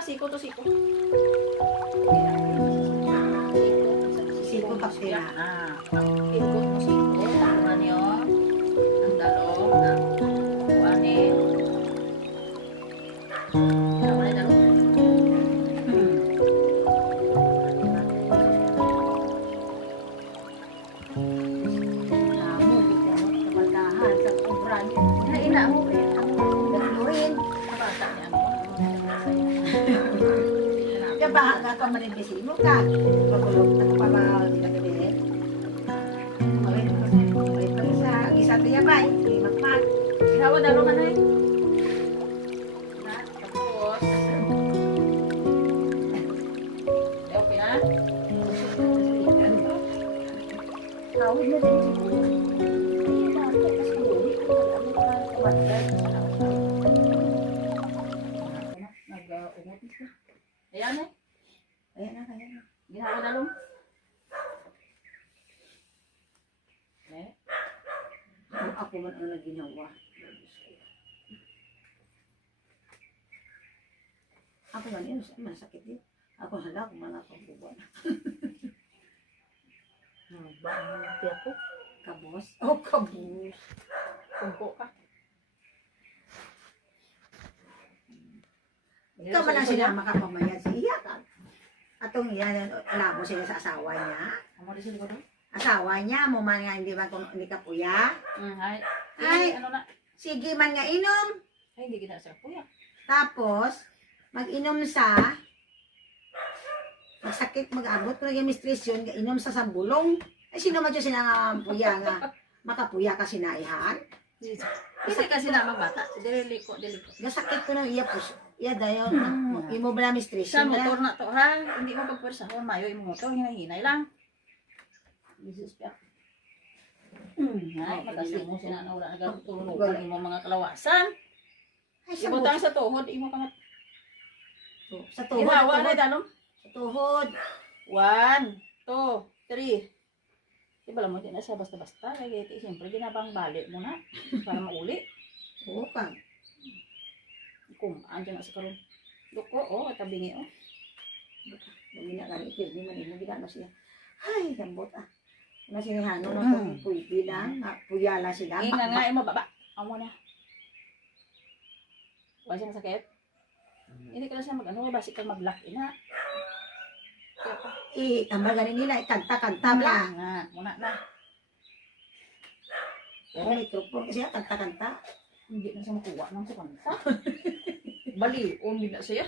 siko to siko. Siko kapila. Ikot mo siko. Ano niyo? Ang dalong na kuanin. Tama na dalong. Namo, bitaw sa baldahan, sa obran. Ina mo eh. Dagluin. Bata niya. Kaya bahaga ka manibisi mo ka. Pagulog na kapabawal nila gabi. Malit pa sa isa to yabay. Magmat. Hawa dalong ka na eh. Tapos. Okay na? Tawid na din siguro. Ay, bakit kasi ulit? Ano ka kabanday? Nag-umot siya. Ayan eh. Ayan na, ayan na. Ginawa dalong. Eh. Ako man ang naginawa. Ako man yun, masakit din. Ako hala, kung mga pagbubuan. Ba, hindi ako. Kabos? Oh, kabos. Kumpo ka. Ikaw man ang sinama ka pamayan sa iya ka. Atong iyan, alam mo sila sa asawa niya. Amo di sila ko doon? Asawa niya, mo man nga hindi man kung hindi ka puya. Ay. Ay. Ano na? Sige man nga inom. Ay, hindi kita sa kuya. Tapos, mag-inom sa magsakit, mag-abot ko naging mistress yun, inom sa sambulong. Ay, sino man dyan sinang puya nga? Makapuya ka sinaihan. Kasi kasi na magbata. Dili ko. Nasakit ko na iya puso. Iya dayon. Imo ba na mistress Sa yun? motor na to ha. Hindi mo pagpursahon. Mayo yung motor. Hinay-hinay lang. Jesus piyak. Ay, magasli mo siya na wala nagtulungan yung mga kalawasan. Ay, sa Ibutang sa tuhod. Imo kamat. Sa tuhod. Ginawa na dalong. Sa tuhod. 1, 2, 3. Diba lang mo, hindi na siya basta-basta. Kaya siyempre, ginabang balik mo na para mauli. Oo ka. Kung, andyan na sa karoon. Luko, tabingi, Hindi na lang ipil. Hindi man ino. Ginano siya. Ay, gambot ah. Nasinihano na kung pwede lang. Puyala sila. Nga, mababa. Amo na. Wala siyang sakit. Hindi ka na siya mag-ano, basi kang mag-lock ina. Tambal ganin nila. Kanta-kanta ba? Nga, muna na. Pero may trupon kasi kanta-kanta. Hindi na siya makuha ng sa kanta. Baliw, hindi na siya.